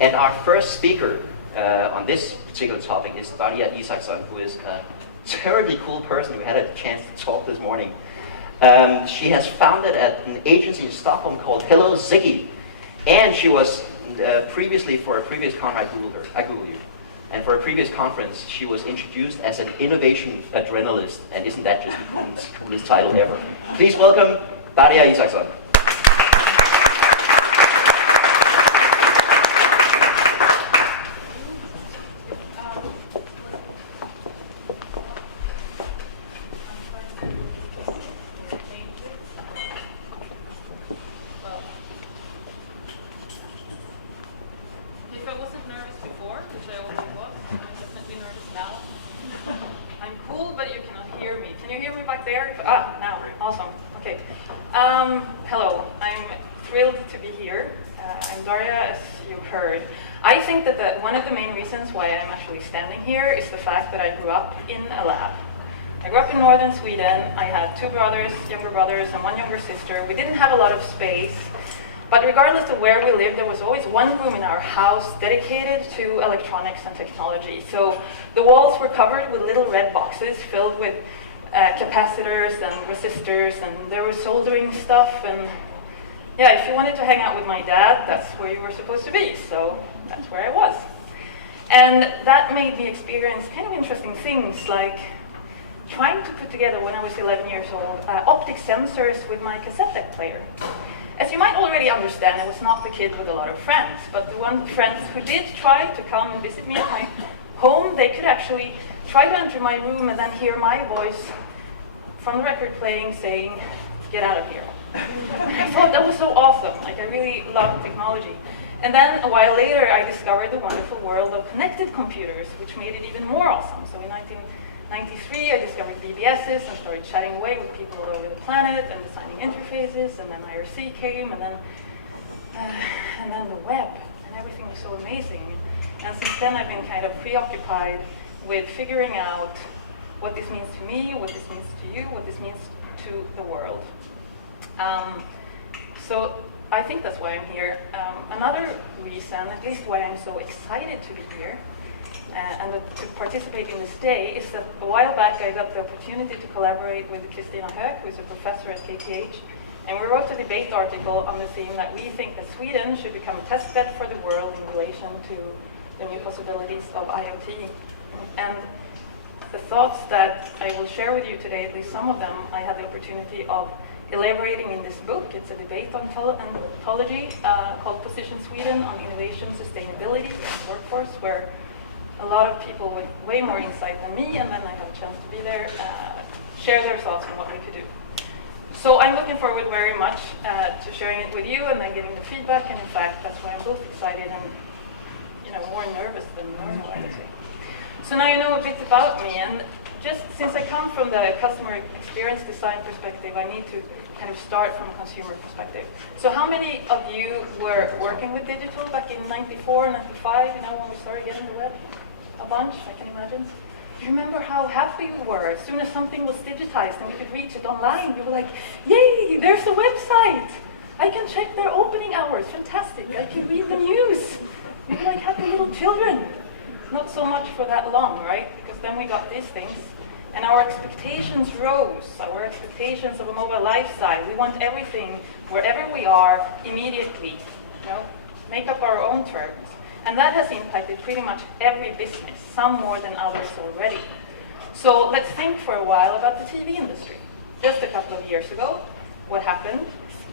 And our first speaker on this particular topic is Darja Isaksson, who is a terribly cool person. We had a chance to talk this morning. She has founded an agency in Stockholm called Hello Ziggy, and she was previously, for a previous conference, I Googled you, and for a previous conference, she was introduced as an innovation adrenalist, and isn't that just the coolest title ever? Please welcome Darja Isaksson. Hello, I'm thrilled to be here. I'm Darja, as you've heard. I think that one of the main reasons why I'm actually standing here is the fact that I grew up in a lab. I grew up in northern Sweden. I had two younger brothers, and one younger sister. We didn't have a lot of space, but regardless of where we lived, there was always one room in our house dedicated to electronics and technology. So the walls were covered with little red boxes filled with capacitors and resistors, and there was soldering stuff, and yeah, if you wanted to hang out with my dad, that's where you were supposed to be, so that's where I was. And that made me experience kind of interesting things, like trying to put together, when I was 11 years old, optic sensors with my cassette deck player. As you might already understand, I was not the kid with a lot of friends, but the one friends who did try to come and visit me at my home, they could actually try to enter my room and then hear my voice from the record playing saying, "Get out of here." I thought that was so awesome. Like, I really loved technology. And then a while later, I discovered the wonderful world of connected computers, which made it even more awesome. So in 1993, I discovered BBSs and started chatting away with people all over the planet and designing interfaces. And then IRC came, and then the web, and everything was so amazing. And since then, I've been kind of preoccupied with figuring out what this means to me, what this means to you, what this means to the world. So I think that's why I'm here. Another reason, at least why I'm so excited to be here and to participate in this day, is that a while back I got the opportunity to collaborate with Kristina Höök, who is a professor at KTH, and we wrote a debate article on the theme that we think that Sweden should become a test bed for the world in relation to the new possibilities of IoT. And the thoughts that I will share with you today, at least some of them, I had the opportunity of elaborating in this book. It's a debate anthology called Position Sweden on Innovation, Sustainability, and Workforce, where a lot of people with way more insight than me, and then I have a chance to be there, share their thoughts on what we could do. So I'm looking forward very much to sharing it with you and then getting the feedback, and in fact, that's why I'm both excited and more nervous than normal, I would say. So now you know a bit about me, and just since I come from the customer experience design perspective, I need to kind of start from a consumer perspective. So how many of you were working with digital back in 94, 95, when we started getting the web? A bunch, I can imagine. Do you remember how happy we were as soon as something was digitized and we could reach it online? We were like, yay, there's a website! I can check their opening hours, fantastic, I can read the news. We were like happy little children. Not so much for that long, right? Because then we got these things, and our expectations rose. Our expectations of a mobile lifestyle. We want everything, wherever we are, immediately. Make up our own terms. And that has impacted pretty much every business, some more than others already. So let's think for a while about the TV industry. Just a couple of years ago, what happened?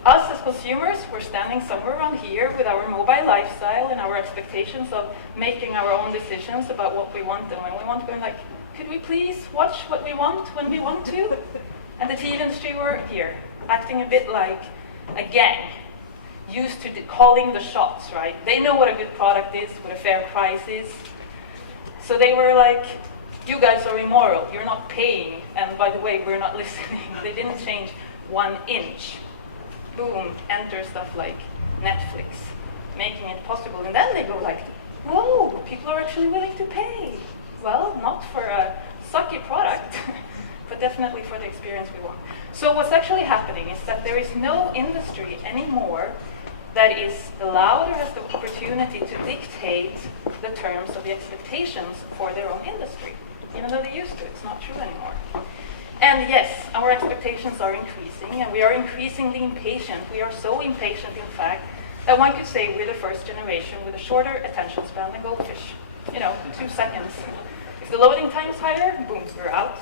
Us as consumers were standing somewhere around here with our mobile lifestyle and our expectations of making our own decisions about what we want and when we want, going like, could we please watch what we want when we want to? And the TV industry were here, acting a bit like a gang, used to calling the shots, right? They know what a good product is, what a fair price is. So they were like, you guys are immoral, you're not paying, and by the way, we're not listening. They didn't change 1 inch. Boom, enter stuff like Netflix, making it possible. And then they go like, whoa, people are actually willing to pay. Well, not for a sucky product, but definitely for the experience we want. So what's actually happening is that there is no industry anymore that is allowed or has the opportunity to dictate the terms of the expectations for their own industry, even though they used to. It's not true anymore. And yes, our expectations are increasing, and we are increasingly impatient. We are so impatient, in fact, that one could say we're the first generation with a shorter attention span than goldfish. 2 seconds. If the loading time is higher, boom, we're out.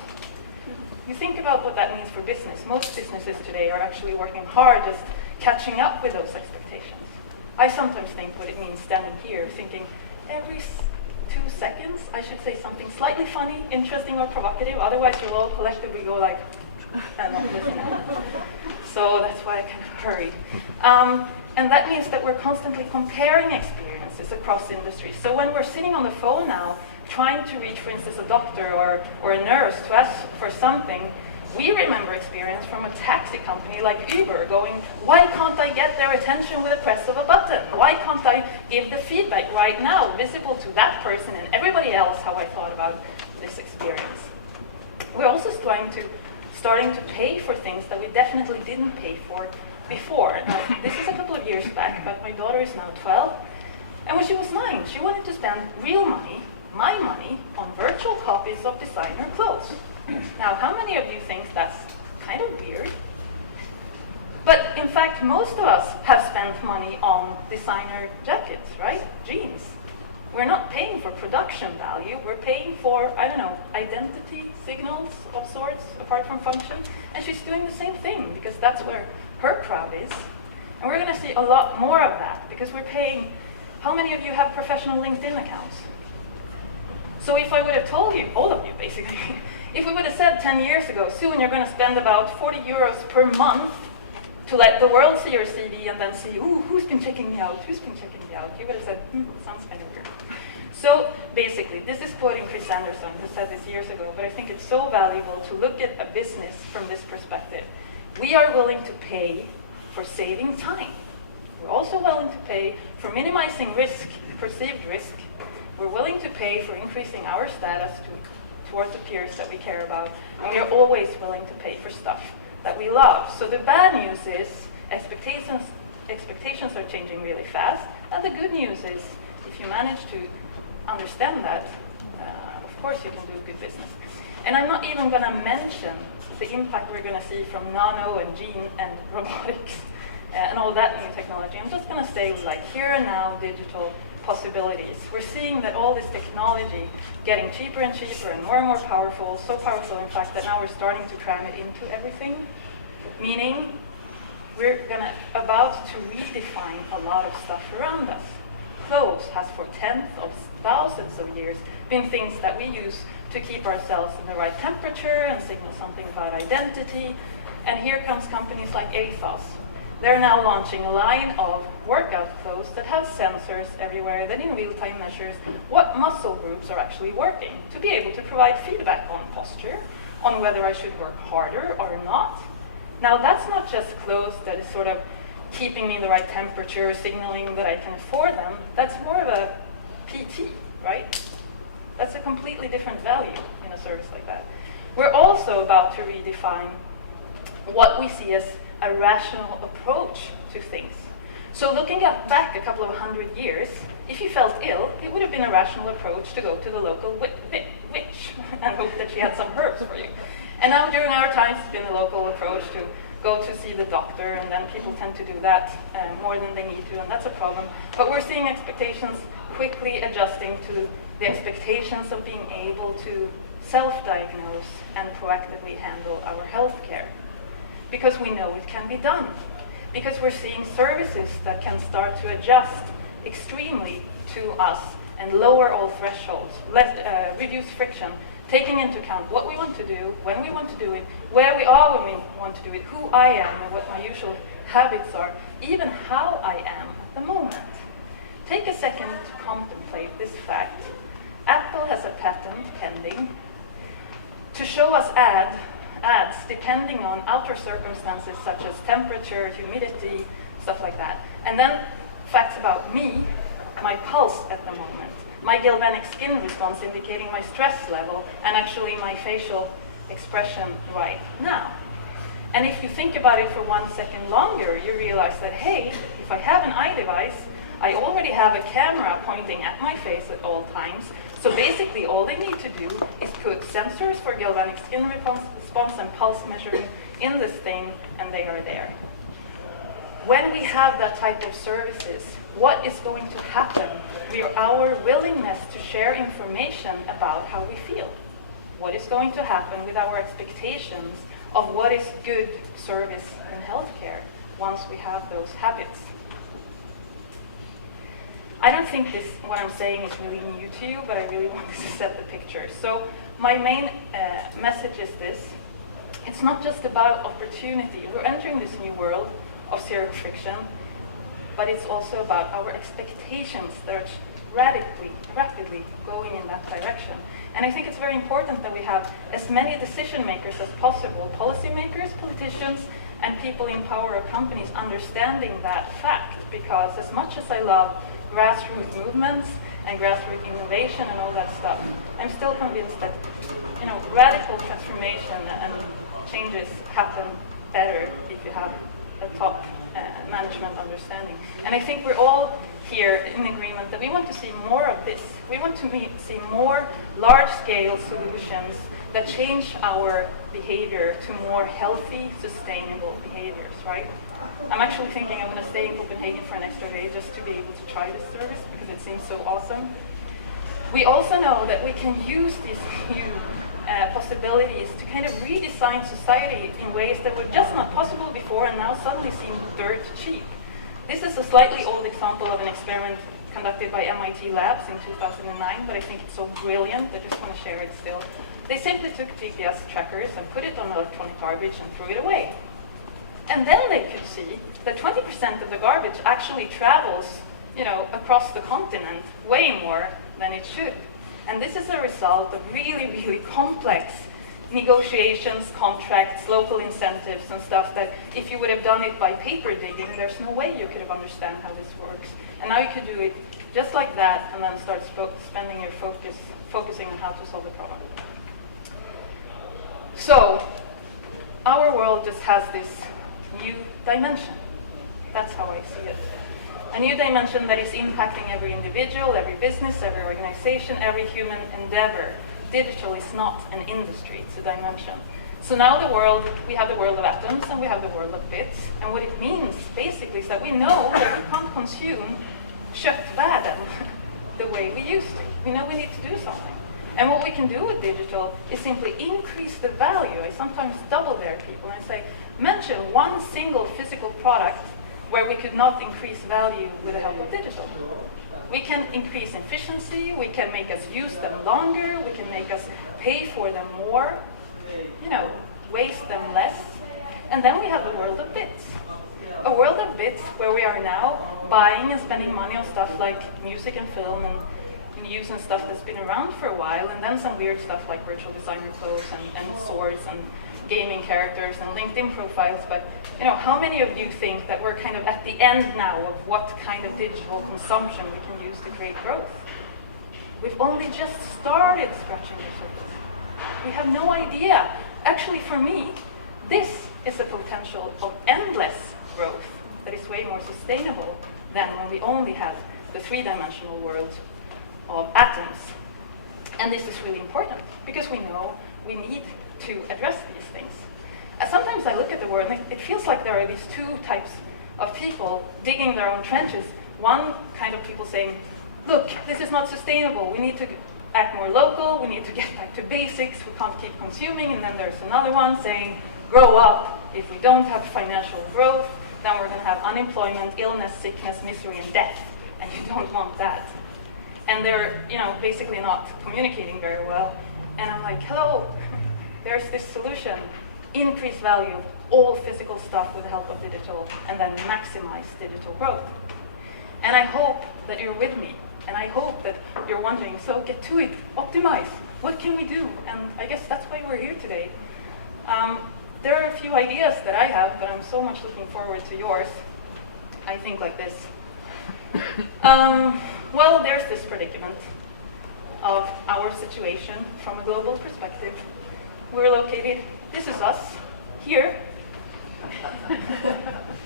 You think about what that means for business. Most businesses today are actually working hard just catching up with those expectations. I sometimes think what it means standing here, thinking every 2 seconds I should say something slightly funny, interesting, or provocative. Otherwise, you'll all collectively go like, and not listening. So that's why I kind of hurried. And that means that we're constantly comparing experiences across industries. So when we're sitting on the phone now, trying to reach, for instance, a doctor or a nurse to ask for something, we remember experience from a taxi company like Uber going, why can't I get their attention with a press of a button? Why can't I give the feedback right now, visible to that person and everybody else, how I thought about this experience? We're also starting to pay for things that we definitely didn't pay for before. Now, this is a couple of years back, but my daughter is now 12. And when she was 9, she wanted to spend real money, my money, on virtual copies of designer clothes. Now, how many of you think that's kind of weird? But in fact, most of us have spent money on designer jackets, right? Jeans. We're not paying for production value. We're paying for, I don't know, identity signals of sorts, apart from function. And she's doing the same thing, because that's where her crowd is. And we're going to see a lot more of that, because we're paying. How many of you have professional LinkedIn accounts? So if I would have told you, all of you basically, if we would have said 10 years ago, soon you're going to spend about 40 euros per month to let the world see your CV and then see, ooh, who's been checking me out, you would have said, sounds kind of weird. So basically, this is quoting Chris Anderson, who said this years ago, but I think it's so valuable to look at a business from this perspective. We are willing to pay for saving time. We're also willing to pay for minimizing risk, perceived risk. We're willing to pay for increasing our status towards the peers that we care about. And we are always willing to pay for stuff that we love. So the bad news is expectations are changing really fast. And the good news is, if you manage to understand that, of course you can do good business. And I'm not even going to mention the impact we're going to see from nano and gene and robotics and all that new technology. I'm just going to say, like, here and now digital possibilities. We're seeing that all this technology getting cheaper and cheaper and more powerful, so powerful in fact that now we're starting to cram it into everything, meaning we're about to redefine a lot of stuff around us. Clothes has for tens of thousands of years been things that we use to keep ourselves in the right temperature and signal something about identity. And here comes companies like ASOS. They're now launching a line of workout clothes that have sensors everywhere that in real time measures what muscle groups are actually working to be able to provide feedback on posture, on whether I should work harder or not. Now, that's not just clothes that is sort of keeping me in the right temperature, signaling that I can afford them. That's more of a PT, right? That's a completely different value in a service like that. We're also about to redefine what we see as a rational approach to things. So looking back a couple of 100 years, if you felt ill, it would have been a rational approach to go to the local witch and hope that she had some herbs for you. And now during our times, it's been a local approach to go to see the doctor, and then people tend to do that more than they need to, and that's a problem. But we're seeing expectations quickly adjusting to the expectations of being able to self-diagnose and proactively handle our health care. Because we know it can be done. Because we're seeing services that can start to adjust extremely to us and lower all thresholds, reduce friction, taking into account what we want to do, when we want to do it, where we are when we want to do it, who I am and what my usual habits are, even how I am at the moment. Take a second to contemplate this fact. Apple has a patent pending to show us ads depending on outer circumstances such as temperature, humidity, stuff like that. And then facts about me, my pulse at the moment, my galvanic skin response indicating my stress level, and actually my facial expression right now. And if you think about it for 1 second longer, you realize that, hey, if I have an iDevice, I already have a camera pointing at my face at all times. So basically all they need to do is put sensors for galvanic skin response and pulse measuring in this thing, and they are there. When we have that type of services, what is going to happen? Our willingness to share information about how we feel. What is going to happen with our expectations of what is good service in healthcare once we have those habits? I don't think what I'm saying is really new to you, but I really wanted to set the picture. So my main message is this. It's not just about opportunity. We're entering this new world of zero friction, but it's also about our expectations that are rapidly going in that direction. And I think it's very important that we have as many decision makers as possible, policymakers, politicians, and people in power of companies understanding that fact, because as much as I love grassroots movements and grassroots innovation and all that stuff, I'm still convinced that radical transformation and changes happen better if you have a top management understanding. And I think we're all here in agreement that we want to see more of this. We want to see more large-scale solutions that change our behavior to more healthy, sustainable behaviors, right? I'm actually thinking I'm going to stay in Copenhagen for an extra day just to be able to try this service because it seems so awesome. We also know that we can use these new possibilities to kind of redesign society in ways that were just not possible before and now suddenly seem dirt cheap. This is a slightly old example of an experiment conducted by MIT Labs in 2009, but I think it's so brilliant that I just want to share it still. They simply took GPS trackers and put it on electronic garbage and threw it away. And then they could see that 20% of the garbage actually travels, across the continent way more than it should. And this is a result of really, really complex negotiations, contracts, local incentives and stuff that if you would have done it by paper digging, there's no way you could have understand how this works. And now you could do it just like that and then start spending your focusing on how to solve the problem. So, our world just has this new dimension. That's how I see it. A new dimension that is impacting every individual, every business, every organization, every human endeavor. Digital is not an industry, it's a dimension. So now we have the world of atoms and we have the world of bits. And what it means basically is that we know that we can't consume köttvärlden the way we used to. We know we need to do something. And what we can do with digital is simply increase the value. I sometimes double dare people and say, mention one single physical product where we could not increase value with the help of digital. We can increase efficiency, we can make us use them longer, we can make us pay for them more, waste them less. And then we have the world of bits. A world of bits where we are now buying and spending money on stuff like music and film and using stuff that's been around for a while, and then some weird stuff like virtual designer clothes and swords and gaming characters and LinkedIn profiles. But how many of you think that we're kind of at the end now of what kind of digital consumption we can use to create growth? We've only just started scratching the surface. We have no idea. Actually, for me, this is a potential of endless growth that is way more sustainable than when we only had the three-dimensional world of atoms. And this is really important because we know we need to address these things. Sometimes I look at the world and it feels like there are these two types of people digging their own trenches. One kind of people saying, look, this is not sustainable, we need to act more local, we need to get back to basics, we can't keep consuming. And then there's another one saying, grow up, if we don't have financial growth, then we're going to have unemployment, illness, sickness, misery, and death. And you don't want that. And they're, basically not communicating very well. And I'm like, hello, there's this solution. Increase value of all physical stuff with the help of digital, and then maximize digital growth. And I hope that you're with me. And I hope that you're wondering, so get to it, optimize. What can we do? And I guess that's why we're here today. There are a few ideas that I have, but I'm so much looking forward to yours. I think like this. Well, there's this predicament of our situation from a global perspective. We're located, this is us, here.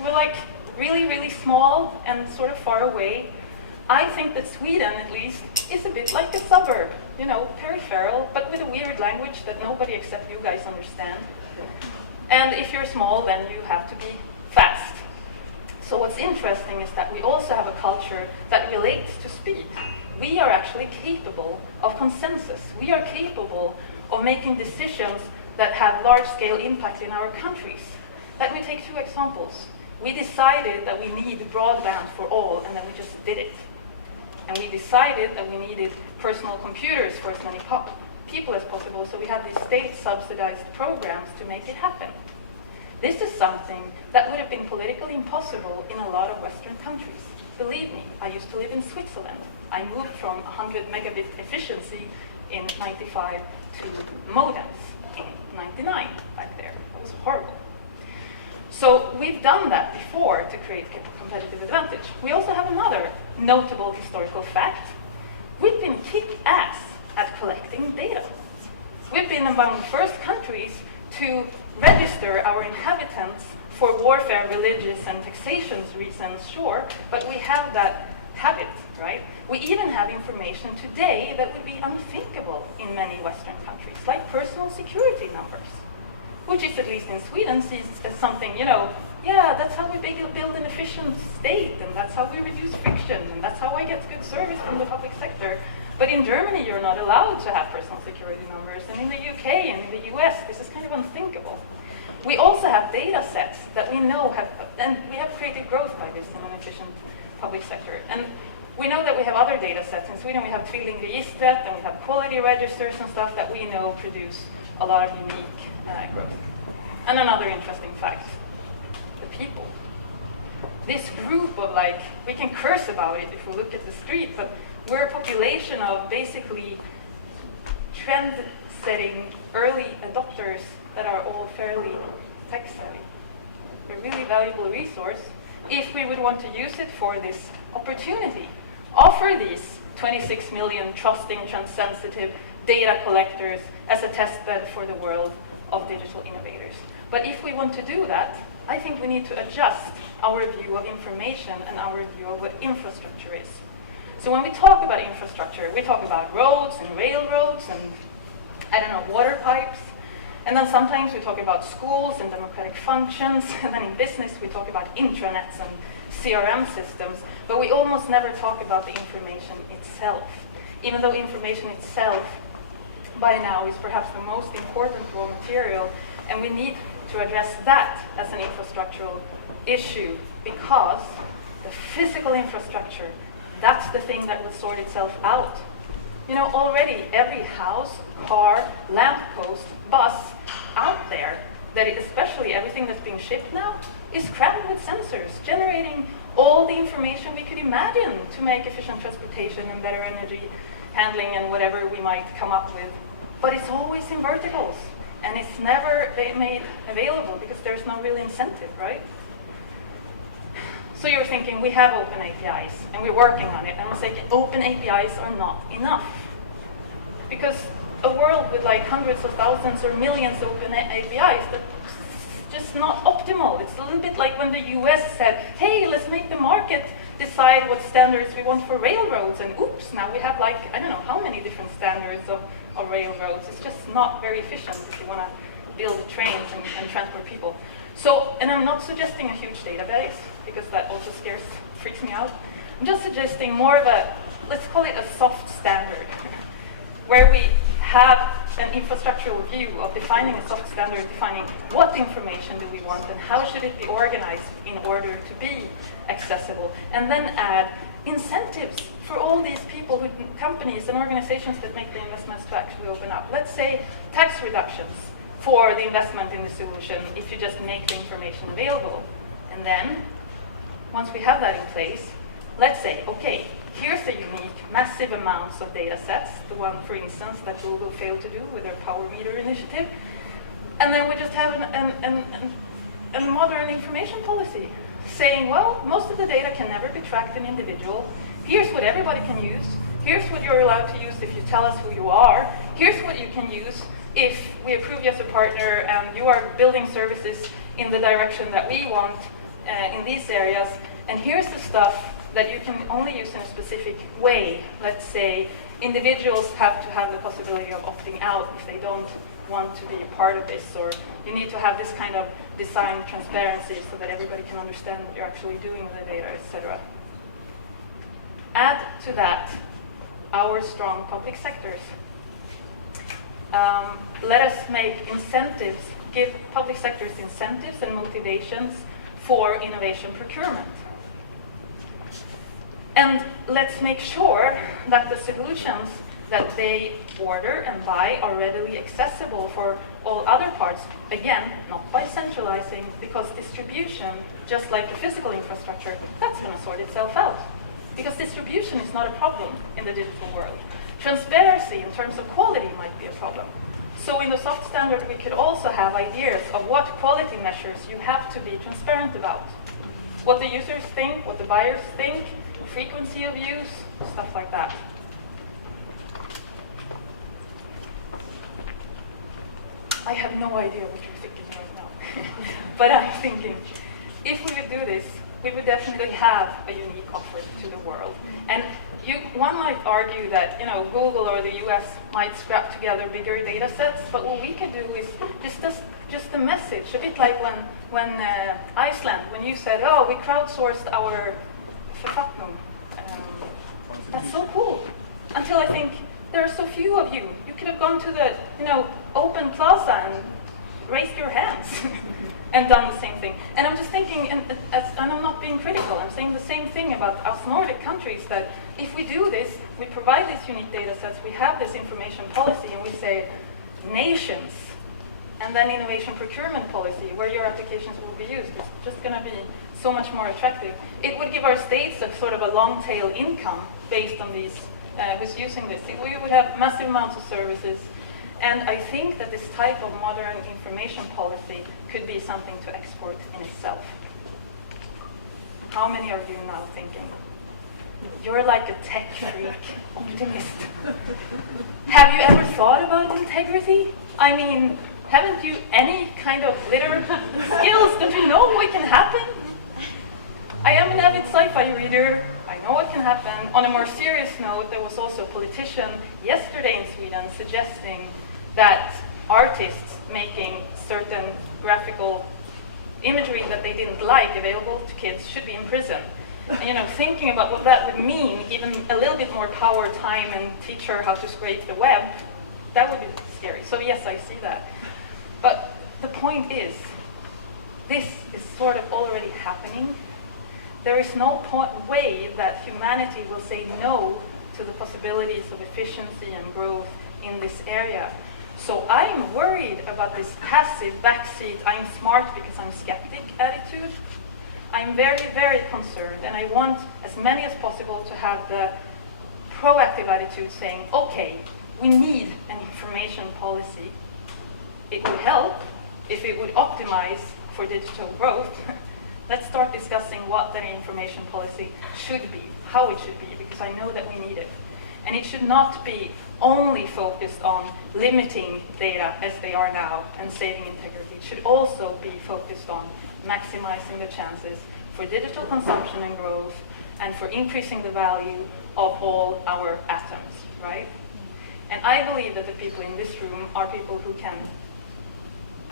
We're like really, really small and sort of far away. I think that Sweden, at least, is a bit like a suburb, you know, peripheral, but with a weird language that nobody except you guys understand. And if you're small, then you have to be fast. So what's interesting is that we also have a culture that relates to speed. We are actually capable of consensus. We are capable of making decisions that have large-scale impact in our countries. Let me take 2 examples. We decided that we need broadband for all, and then we just did it. And we decided that we needed personal computers for as many people as possible, so we have these state-subsidized programs to make it happen. This is something that would have been politically impossible in a lot of Western countries. Believe me, I used to live in Switzerland. I moved from 100 megabit efficiency in 95 to modems in 99 back there. That was horrible. So we've done that before to create competitive advantage. We also have another notable historical fact. We've been kick-ass at collecting data. We've been among the first countries to register our inhabitants for warfare, religious, and taxation reasons, sure, but we have that habit, right? We even have information today that would be unthinkable in many Western countries, like personal security numbers, which is, at least in Sweden, seen as something, you know, yeah, that's how we build an efficient state, and that's how we reduce friction, and that's how I get good service from the public sector. But in Germany, you're not allowed to have personal security numbers, and in the UK and in the US, this is kind of unthinkable. We also have data sets that we know have, and we have created growth by this in an efficient public sector. And we know that we have other data sets. In Sweden, we have Tvillingregistret, and we have quality registers and stuff that we know produce a lot of unique growth. And another interesting fact, the people. This group of, like, we can curse about it if we look at the street, but we're a population of basically trend-setting early adopters that are all fairly tech-savvy. A really valuable resource if we would want to use it for this opportunity. Offer these 26 million trusting, trans-sensitive data collectors as a testbed for the world of digital innovators. But if we want to do that, I think we need to adjust our view of information and our view of what infrastructure is. So when we talk about infrastructure, we talk about roads and railroads and, I don't know, water pipes. And then sometimes we talk about schools and democratic functions. And then in business, we talk about intranets and CRM systems. But we almost never talk about the information itself. Even though information itself, by now, is perhaps the most important raw material. And we need to address that as an infrastructural issue, because the physical infrastructure, that's the thing that will sort itself out. You know, already every house, car, lamppost, bus out there, especially everything that's being shipped now, is crammed with sensors, generating all the information we could imagine to make efficient transportation and better energy handling and whatever we might come up with. But it's always in verticals, and it's never made available because there's no real incentive, right? So you're thinking, we have open APIs, and we're working on it, and we're saying open APIs are not enough. Because a world with like hundreds of thousands or millions of open APIs, that's just not optimal. It's a little bit like when the US said, hey, let's make the market decide what standards we want for railroads, and oops, now we have like, I don't know how many different standards of railroads. It's just not very efficient if you want to build trains and transport people. So, and I'm not suggesting a huge database, because that also freaks me out. I'm just suggesting more of a, let's call it a soft standard, where we have an infrastructural view of defining a soft standard, defining what information do we want and how should it be organized in order to be accessible, and then add incentives for all these people, companies and organizations that make the investments to actually open up. Let's say tax reductions for the investment in the solution if you just make the information available. And then, once we have that in place, let's say, okay, here's the unique, massive amounts of data sets, the one, for instance, that Google failed to do with their Power Meter initiative. And then we just have a modern information policy saying, well, most of the data can never be tracked in individual. Here's what everybody can use. Here's what you're allowed to use if you tell us who you are. Here's what you can use if we approve you as a partner and you are building services in the direction that we want. in these areas, and here's the stuff that you can only use in a specific way. Let's say individuals have to have the possibility of opting out if they don't want to be part of this, or you need to have this kind of design transparency so that everybody can understand what you're actually doing with the data, etc. Add to that our strong public sectors. Let us make incentives, give public sectors incentives and motivations for innovation procurement. And let's make sure that the solutions that they order and buy are readily accessible for all other parts. Again, not by centralizing, because distribution, just like the physical infrastructure, that's going to sort itself out. Because distribution is not a problem in the digital world. Transparency in terms of quality might be a problem. So in the soft standard, we could also have ideas of what quality measures you have to be transparent about. What the users think, what the buyers think, frequency of use, stuff like that. I have no idea what you're thinking right now. But I'm thinking, if we would do this, we would definitely have a unique offer to the world. And one might argue that Google or the US might scrap together bigger data sets, but what we could do is just a message, a bit like when Iceland, when you said, oh, we crowdsourced our författning. That's so cool. Until I think there are so few of you. You could have gone to the open plaza and raised your hands and done the same thing. And I'm just thinking, and I'm not being critical, I'm saying the same thing about us Nordic countries, that if we do this, we provide these unique data sets, we have this information policy, and we say nations, and then innovation procurement policy, where your applications will be used. It's just going to be so much more attractive. It would give our states a sort of a long tail income based on these, who's using this. We would have massive amounts of services. And I think that this type of modern information policy could be something to export in itself. How many are you now thinking? You're like a tech freak optimist. Have you ever thought about integrity? I mean, haven't you any kind of literary skills that you know what can happen? I am an avid sci-fi reader. I know what can happen. On a more serious note, there was also a politician yesterday in Sweden suggesting that artists making certain graphical imagery that they didn't like available to kids should be in prison. And, thinking about what that would mean, even a little bit more power, time, and teach her how to scrape the web, that would be scary. So yes, I see that. But the point is, this is sort of already happening. There is no way that humanity will say no to the possibilities of efficiency and growth in this area. So I'm worried about this passive backseat, I'm smart because I'm skeptic attitude. I'm very, very concerned, and I want as many as possible to have the proactive attitude saying, okay, we need an information policy. It would help if it would optimize for digital growth. Let's start discussing what that information policy should be, how it should be, because I know that we need it. And it should not be only focused on limiting data as they are now and saving integrity. It should also be focused on maximizing the chances for digital consumption and growth, and for increasing the value of all our atoms, right? And I believe that the people in this room are people who can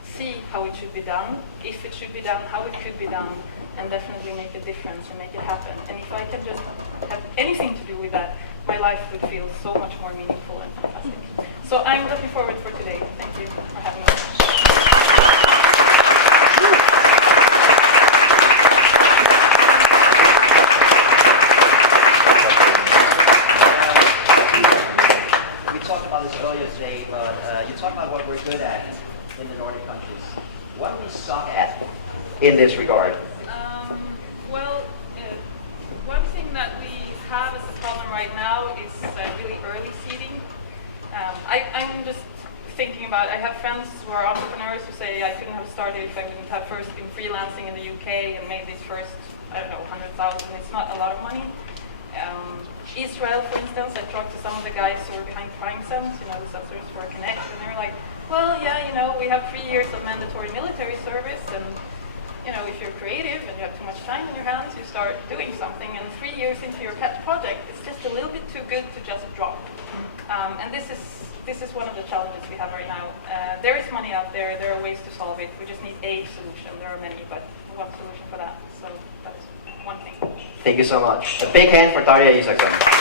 see how it should be done, if it should be done, how it could be done, and definitely make a difference and make it happen. And if I can just have anything to do with that, my life would feel so much more meaningful and fantastic. So I'm looking forward for today. Thank you for having me. We talked about this earlier today, but you talked about what we're good at in the Nordic countries. What do we suck at in this regard? One thing that we have as a problem right now is really early seeding. I'm just thinking about, I have friends who are entrepreneurs who say I couldn't have started if I wouldn't have first been freelancing in the UK and made these first, 100,000. It's not a lot of money. Israel, for instance, I talked to some of the guys who are behind PrimeSense, the sensors for Connect, and they were like, well, yeah, we have 3 years of mandatory military service, and you know, if you're creative and you have too much time in your hands, you start doing something, and 3 years into your pet project, it's just a little bit too good to just drop. And this is one of the challenges we have right now. There is money out there. There are ways to solve it. We just need a solution. There are many, but one solution for that. So that is one thing. Thank you so much. A big hand for Darja Isaksson.